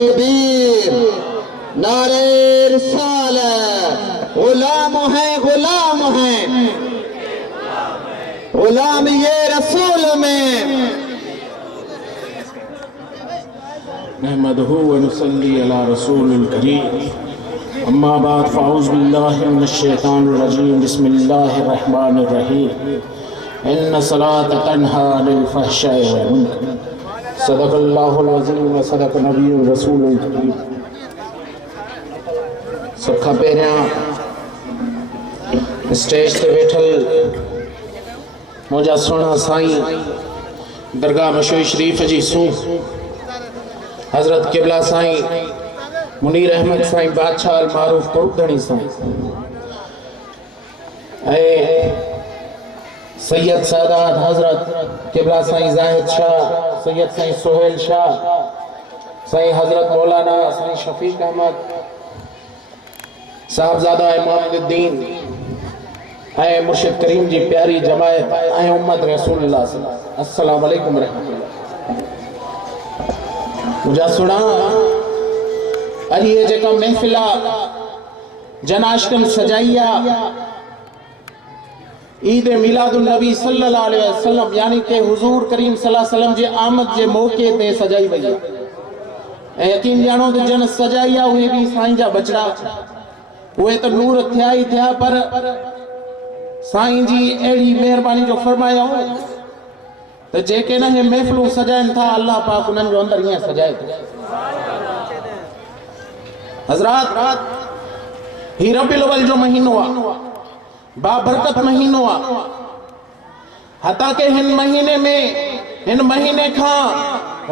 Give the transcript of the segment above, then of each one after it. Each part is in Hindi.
वीर नारे रिसालत गुलाम है गुलाम ये रसूल में नहमदहु व नुसल्ली अला रसूलिल करीम अम्मा बाद फ़अऊज़ु बिल्लाहि मिनश शैतानिर रजीम बिस्मिल्लाहिर रहमानिर रहीम इन्न सलात तन्हा अनिल फ़हशाइ वल मुनकर सदक़ल्लाहुल अज़ीम व सदक़ नबियुर रसूलुल करीम। सब खां पहिरियां स्टेज ते वेठल मुंहिंजा सुहिणा साईं दरगाह मशहूर शरीफ़ जी सूह हज़रत क़िबला साईं मुनीर अहमद साईं बादशाह मारूफ कुरबधणी साईं सैयद सादात हज़रत क़िबला साईं ज़ाहिद शाह सैयद साईं सोहेल शाह साईं हज़रत मौलाना साईं शफीक अहमद साहबजादा इमामुद्दीन मुर्शिद करीम जी प्यारी जमायत उम्मत रसूलुल्लाह अस्सलाम वालेकुम रहमतुल्लाह। मुझा सुना अज ये जेका महफिला जनाश्कम सजाइया ईद मिलादुन नबी सल्लल्लाहु अलैहि वसल्लम यानी के हुजूर करीम सल्लल्लाहु अलैहि वसल्लम जे आमद जे मौके ते सजाई वई है। यकीन जानो तो जन सजाइया उहे भी साईं जा बचड़ा उहे तो नूर थिया ही थिया पर साईं जी एड़ी मेहरबानी जो फरमाया तो जेके न महफिलूं सजाइन था अल्लाह पाक उन्हनि जो अंदर ईअं सजाए थो। हज़रात ही रबीउल अव्वल जो महीनो आहे बाबरकत महीनो आहे हता के हिन महीने खां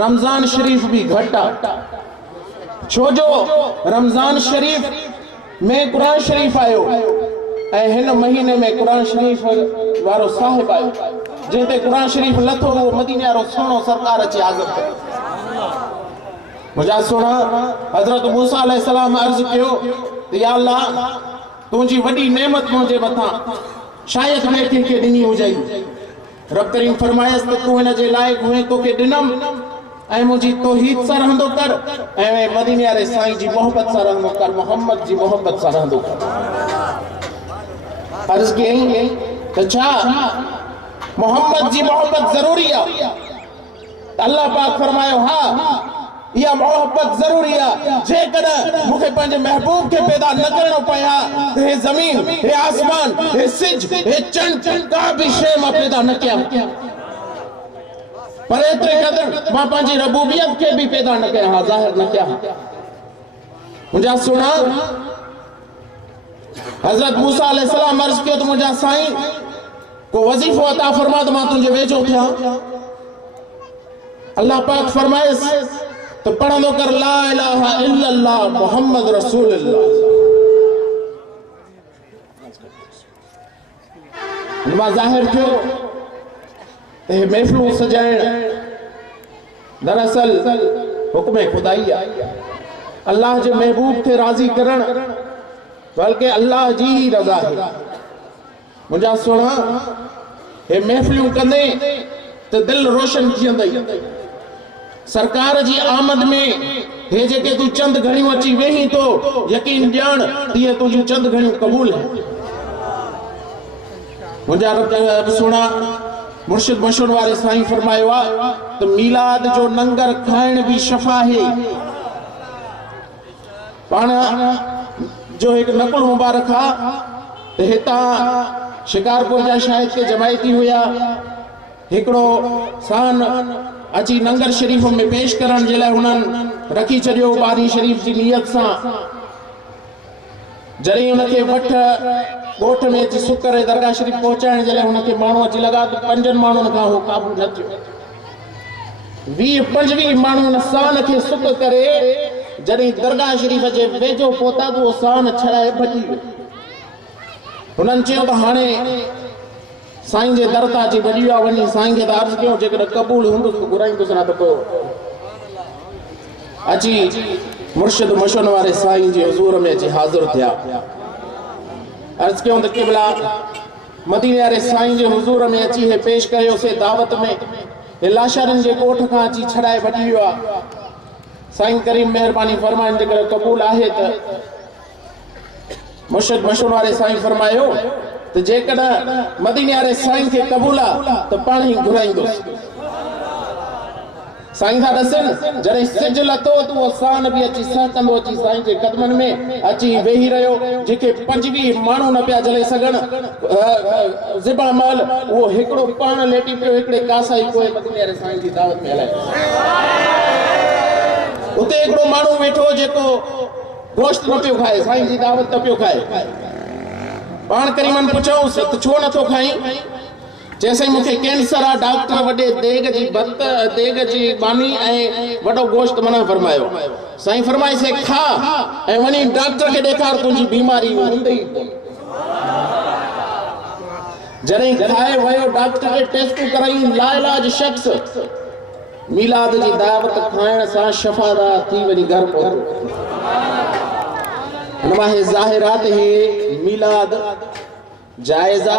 रमज़ान शरीफ भी घट आहे छो जो रमज़ान शरीफ में कुरान शरीफ आयो हिन महीने में कुरान शरीफ वारो साहिब आयो जिते कुरान शरीफ लथो वो मदीने वारो सोनो सरकार अची हाज़िर कयो। मुझा सुना हज़रत मूसा अलैहि सलाम अर्ज़ कयो या अल्लाह तुझी वडी नेमत मुझे मथा शायद मैं के दिनी हो जाई रब करीम फरमायस तो तू इन जे लायक हुए तो के दिनम ऐ मुझी तौहीद सा रहंदो कर ऐ मदीने वाले साईं जी मोहब्बत सा रहंदो कर मोहम्मद जी मोहब्बत सा रहंदो कर। अर्ज़ कई तो छा मोहम्मद जी मोहब्बत जरूरी है अल्लाह पाक फरमायो हां या मोहब्बत जरूरी है जेकर मुखे पंहिंजे महबूब के पैदा न करणो पया हे जमीन हे आसमान हे सिज हे चंड का भी शे मां पैदा न कया पर एतरे कदर मां पंहिंजी रबूबियत के भी पैदा न कया ज़ाहिर न कया। मुझा सुना हज़रत मूसा अलैहि सलाम अर्ज़ कियो तो मुझा साईं को वजीफो अता फरमा तो मां तुझे वेझो थिया अल्लाह पाक फरमाए तो पढ़ंदो कर ला इलाहा इल्लल्लाह मोहम्मद रसूलुल्लाह। मां ज़ाहिर थियो ते महफिलूं सजाइण दरअसल हुक्म खुदाई आहे अल्लाह जे महबूब खे राज़ी करण बल्कि अल्लाह जी रज़ा है। मुझा सुना हे महफिलूं कंदे तो दिल रोशन थी वेंदई सरकार जी आमद में हे जेके तू चंद घड़ियों अची वेही तो यकीन जान तीअं तुझी चंद घड़ियों कबूल है। मुझा रब सुना मुर्शिद मशहूर वाले साईं फरमायो आ तो मीलाद जो लंगर खाइण भी शफा है पाण जो एक नकुल मुबारक आ तो हिता शिकारपुर जा शायद के जमायती हुआ हिकड़ो सान अची लंगर शरीफ में पेश करण जे लाइ हुननि रखी छॾियो बारी शरीफ जी नियत सां जॾहिं हुनखे वठ ॻोठ में अची सुकर दरगाह शरीफ पहुचाइण जे लाइ हुनखे माण्हू अची लॻा त 5 माण्हुनि खां उहो काबू न थियो 20-25 माण्हू हुन सान खे सुक करे जॾहिं दरगाह शरीफ जे वेझो पहुता त उहो सान छड़ाए भॼी वियो। हुननि चयो त हाणे साईं जे दर तां अची भॼी विया वञी साईं खे त अर्ज़ु कयो जेकॾहिं क़बूल हूंदुसि त घुराईंदुसि न त पोइ अची मुर्शिद मशहूर वारे साईं जे हुज़ूर में अची हाज़िर थिया अर्ज़ु कयूं त क़िबला मदीने वारे साईं जे हुज़ूर में अची हे पेश कयोसीं दावत में हे लाशारनि जे ॻोठ खां अची छड़ाए भॼी वियो आहे साईं करीम मेहरबानी फरमाइण जे करे क़बूल आहे त मुर्शिद मशहूर वारे साईं फरमायो त जेकॾहिं मदीने वारे साईं खे क़बूल आहे त पाण ई घुराईंदुसि। साईं था दसन जॾहिं सिज लथो त उहो सान बि अची सहकंदो अची साईं जे कदमनि में अची वेही रहियो। जेके 25 माण्हू न पिया जले सघनि ज़िबा महल उहो हिकिड़ो पाण लेटी पियो हिकिड़े कासाई कोई मदीने वारे साईं जी दावत में हलाए। उते हिकिड़ो माण्हू वेठो जेको गोश्त न पियो खाए, साईं जी दावत न पियो खाए। पाण करीमन पुछऊंसि त छो नथो खाई? जैसे मूंखे कैंसर आहे, डॉक्टर वॾे देग जी बानी ऐं वॾो गोश्त मना फरमायो। साईं फरमाए से खा ऐं वञी डॉक्टर खे ॾेखार तुंहिंजी बीमारी हूंदी। जॾहिं खाए वियो डॉक्टर खे टेस्ट कराई, लाइलाज शख्स मिलाद जी दावत खाइण सां शफ़ादार थी वञी घर पहुतो। हिन मां हे ज़ाहिरात हे मिलाद जाइज़ा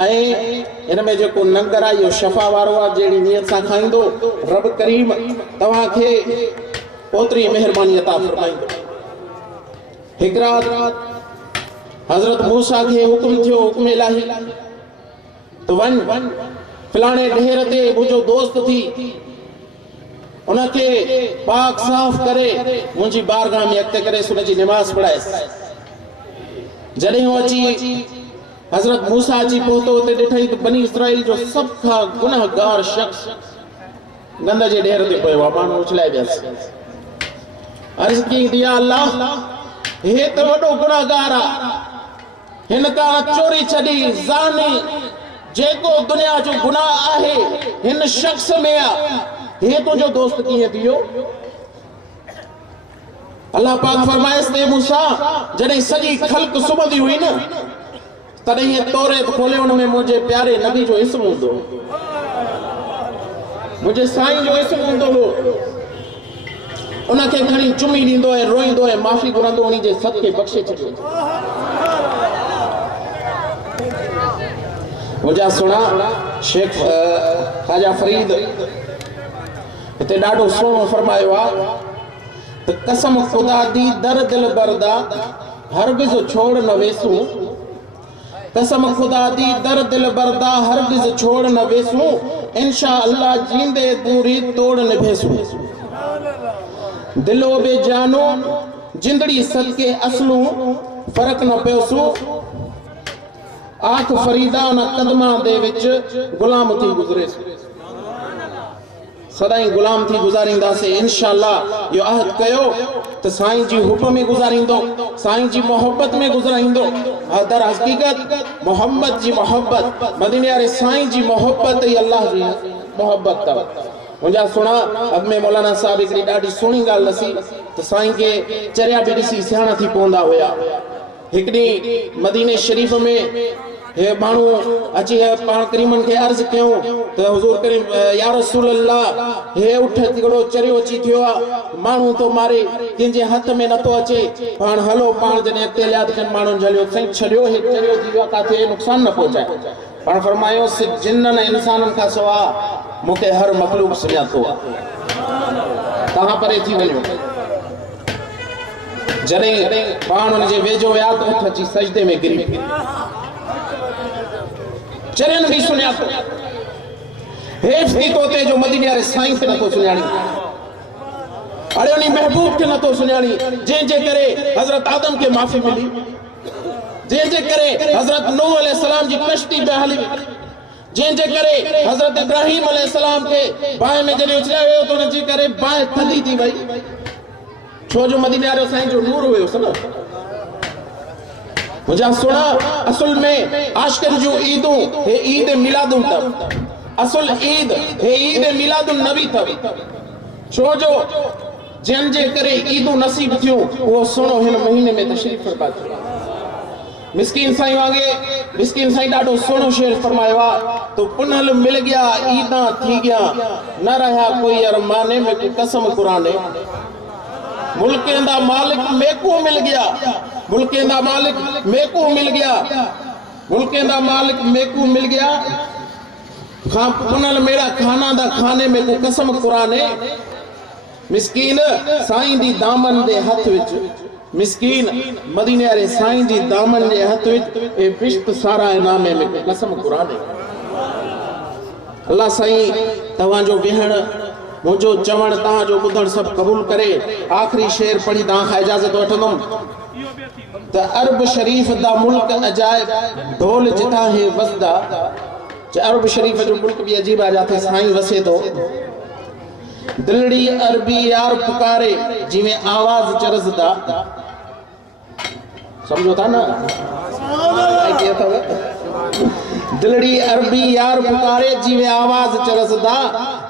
ऐं हिन में जेको लंगर आहे इहो शफ़ा वारो आहे। जहिड़ी नियत सां खाईंदो रब करीम तव्हांखे ओतिरी महिरबानी अता फरमाईंदो। हिकु रात हज़रत मूसा खे हुकुम थियो, हुकुम इलाही त वञ फलाणे ढेर ते मुंहिंजो दोस्त थी, उनखे पाक साफ़ करे मुंहिंजी बारगाह में अॻिते करे उनजी निमाज़ पढ़ाएसि। जॾहिं हू अची हज़रत मूसा अची पहुतो उते ॾिठई त बनी इसराइल जो सभ खां गुनाहगार शख्स गंद जे ढेर ते पियो आहे। माण्हू उछलाए वियसि, अर्ज़ कई त या अल्लाह, हे त वॾो गुनाहगार आहे, हिन खां चोरी छॾी ज़ानी जेको दुनिया जो गुनाह आहे हिन शख्स में आहे, हे तुंहिंजो दोस्त कीअं थियो? अल्लाह पाक फरमाएसि ते मूसा जॾहिं सॼी ख़ल्क़ सुम्हंदी हुई न तॾहिं हे तौरेत खोले, हुन में मुंहिंजे प्यारे नबी जो इस्म हूंदो, मुंहिंजे साईं जो इस्म हूंदो हो। उनखे खणी चुमी ॾींदो ऐं रोईंदो ऐं माफ़ी घुरंदो, उन जे सदके बख़्शे छॾियो। मुंहिंजा सुणा शेख ख़्वाजा फरीद हिते ॾाढो सुहिणो फरमायो आहे त कसम ख़ुदा दी दर दिल बरदा हरगिज़ छोड़ न वेसूं, कसम खुदा दी दर दिल बरदा हरगिज़ छोड़ न वेसूं, इंशा अल्लाह जींदे दूरी तोड़ न भेसूं। दिलो बेजानो जिंदड़ी सदके असलूं फर्क न पियोसूं, आख फरीदा उन कदमां दे विच गुलाम थी गुज़रेसूं। सदाई गुलाम थी गुज़ारींदासीं इंशाअल्लाह। यो अहद कयो त साईं जी हुक्म में गुज़ारींदो, साईं जी मोहब्बत में गुज़ारींदो। दर हकीकत मोहम्मद जी मोहब्बत, मदीने वारे साईं जी मोहब्बत ही अल्लाह जी मोहब्बत अथव। मुंहिंजा सुणा अॻ में मौलाना साहब हिकिड़ी ॾाढी सुहिणी ॻाल्हि लसी त साईं खे चरिया बि ॾिसी सियाणा थी पवंदा हुया। हिकिड़ी मदीने शरीफ़ में हे माण्हू अची पाण करीमन खे अर्ज़ कयूं त हुज़ूर करीम या रसूल अल्लाह, हे उठ हिकिड़ो चरियो अची थियो आहे, माण्हू तो मारे, कंहिंजे हथ में नथो अचे, पाण हलो। पाण जॾहिं अॻिते हलिया त माण्हुनि झलियो, साईं छॾियो, हे चरियो थी वियो आहे, काथे नुक़सान न पहुचाए। पाण फरमायो जिन्ननि ऐं इंसाननि खां सवाइ मूंखे हर मखलूक सुञातो आहे, तव्हां परे थी वञो। जॾहिं पाण हुनजे वेझो विया त उठ अची सजदे में गिरी, चरियन भी सुञातो, हेठि थी तो ते जो मदीने वारे साईं खे नथो सुञाणी, अड़े उन महबूब खे नथो सुञाणी, जंहिंजे करे हज़रत आदम खे माफ़ी मिली, जंहिंजे करे हज़रत नूह अलैहिस्सलाम जी कश्ती पे हली, जंहिंजे करे हज़रत इब्राहिम अलैहिस्सलाम खे बाहि में जॾहिं उछलिया वियो त उनजे करे बाहि थधी थी वई, छो जो मदीने वारे साईं जो नूर हुयोसि न। मुंहिंजा सुणा असुल में आशिक़नि जूं ईदूं हे ईद मिलादुन अथव, असुल ईद हे ईद मिलादुन नबी अथव, छो जो जंहिंजे करे ईदूं नसीब थियूं उहो सुणो हिन महीने में तशरीफ़ फरमा थियो। मिस्कीन साईं वांगे मिस्कीन साईं ॾाढो सुहिणो शेर फरमायो आहे, तो पुनल मिल गया ईदां थी गया, न रहा कोई अरमाने में कोई कसम कुराने, मुल्कें दा मालिक मेको मिल गया, मुल्कें दा मालिक मेको मिल गया, मुल्कें दा मालिक मेको मिल गया, पुनल मेरा खाना दा खाने में को कसम कुराने, मिस्कीन साईं दी दामन दे हथ विच मिस्कीन मदीने वाले साईं जी दामन दे हथ विच ए बिश्त सारा इनामे में कसम कुरान है। अल्लाह साईं तवां जो वेहण मुझो चवण ता जो बुधण सब कबूल करे। आखिरी शेर पढ़ी ता खा इजाजत वठंदुम त अरब शरीफ दा मुल्क अजायब ढोल जिता है वसदा। अरब शरीफ जो मुल्क भी अजीब आ जाते साईं वसे तो दिलड़ी अरबी यार पुकारे जिਵੇਂ आवाज चरसदा। समझो था ना दिलड़ी अरबी यार पुकारे जिਵੇਂ आवाज चरसदा।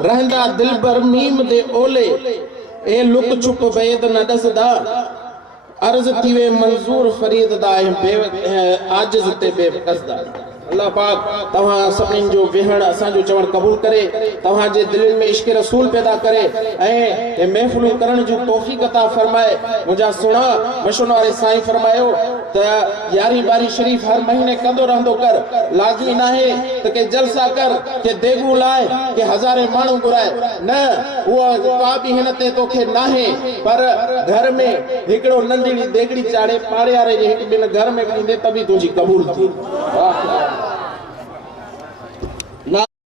रहंदा दिलबर मीम दे ओले ए लुक छुप बैद न दसदा। अर्ज थीवे मंजूर फरीद दा आजिज ते बेकसदा। अल्लाह पाक तव्हां सभिनी जो वेहण असां जो चवण कबूल करे। तव्हां जे दिलनि में इश्क रसूल पैदा करे ऐं ये महफिलूं करण जो तौफीक अता फरमाए। मुझा सुणा मशहूर वारे साईं फरमायो त 11 12 शरीफ हर महीने कंदो रहंदो कर। लाज़मी ना है त के जलसा कर के देगू लाए के हज़ारे माण्हू घुराए न। उहा का भी हिन ते तोखे ना है पर घर में हिकड़ो नंढड़ी देगड़ी चाड़े पाड़े वारे जे हिक बिन घर में ॾींदे तभी तुझी कबूल थी। वाह